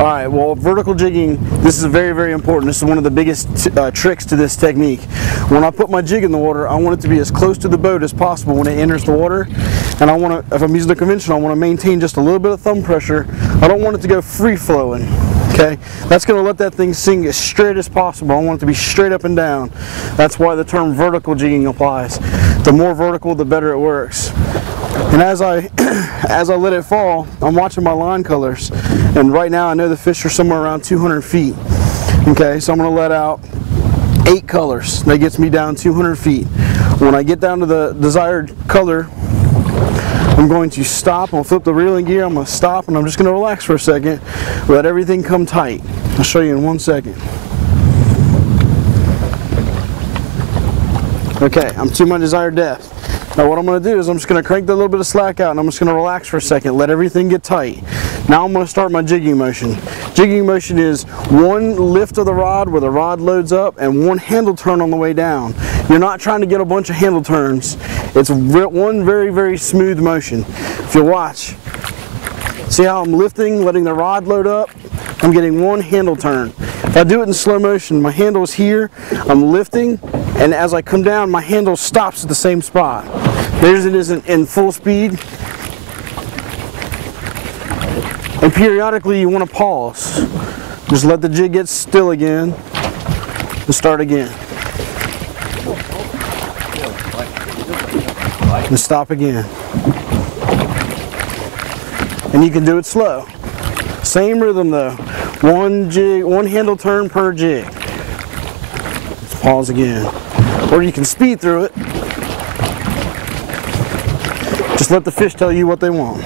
Alright, well, vertical jigging, this is very, very important. This is one of the biggest tricks to this technique. When I put my jig in the water, I want it to be as close to the boat as possible when it enters the water. And I want to, if I'm using the conventional, I want to maintain just a little bit of thumb pressure. I don't want it to go free flowing. Okay, that's going to let that thing sink as straight as possible. I want it to be straight up and down. That's why the term vertical jigging applies. The more vertical, the better it works. And as I let it fall, I'm watching my line colors, and right now I know the fish are somewhere around 200 feet. Okay, so I'm going to let out 8 colors. That gets me down 200 feet. When I get down to the desired color, I'm going to stop. I'm going to flip the reeling gear. I'm going to stop, and I'm just going to relax for a second. Let everything come tight. I'll show you in 1 second. Okay, I'm to my desired depth. Now what I'm going to do is I'm just going to crank that little bit of slack out, and I'm just going to relax for a second, let everything get tight. Now I'm going to start my jigging motion. Jigging motion is one lift of the rod where the rod loads up and one handle turn on the way down. You're not trying to get a bunch of handle turns. It's one very, very smooth motion. If you watch, see how I'm lifting, letting the rod load up? I'm getting one handle turn. If I do it in slow motion, my handle is here, I'm lifting, and as I come down, my handle stops at the same spot. There's it is in full speed. And periodically you want to pause. Just let the jig get still again and start again. And stop again. And you can do it slow. Same rhythm though. One handle turn per jig. Let's pause again. Or you can speed through it. Just let the fish tell you what they want.